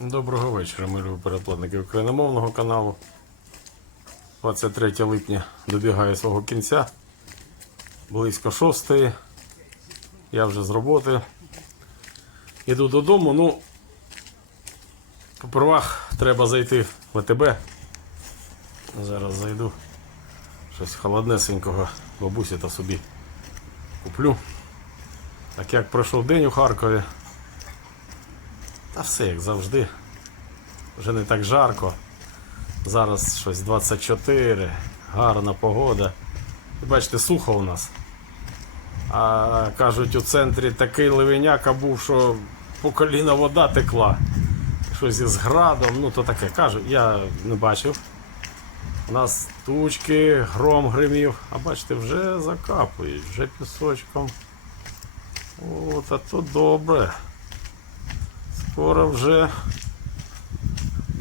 Доброго вечора, миру переплатники україномовного каналу. 23 липня добігає свого кінця. Близько 6. Я вже з роботи. Іду додому. Ну, попервах треба зайти в АТБ. Зараз зайду. Щось холоднесенького бабусі та собі куплю. Так як пройшов день у Харкові. Та все як завжди. Вже не так жарко. Зараз щось 24, гарна погода. Бачите, сухо у нас. А кажуть, у центрі такий ливеняка був, що по коліна вода текла. Щось із градом, ну то таке. Кажу, я не бачив. У нас тучки, гром гримів, а бачите, вже закапують, вже пісочком. От, а то добре. Скоро вже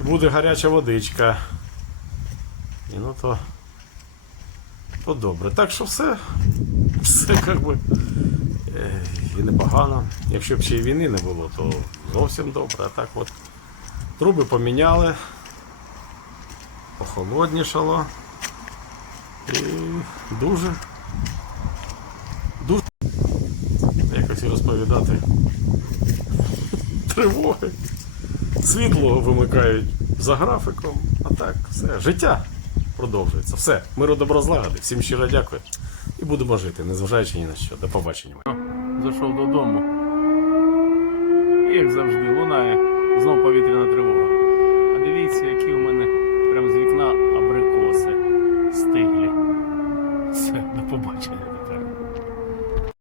буде гаряча водичка. І ну то, то добре. Так що все, все як би е, і непогано. Якщо б ще й війни не було, то зовсім добре. А так от труби поміняли, похолоднішало. І дуже, дуже якось і розповідати тривоги. Світло вимикають за графіком, а так, все, життя продовжується. Все, миру добро злагоди. Всім щиро дякую. І будемо жити, незважаючи ні на що. До побачення. Зайшов додому. Як завжди, лунає знов повітряна тривога. А дивіться, які у мене прямо з вікна абрикоси стиглі. Все, до побачення.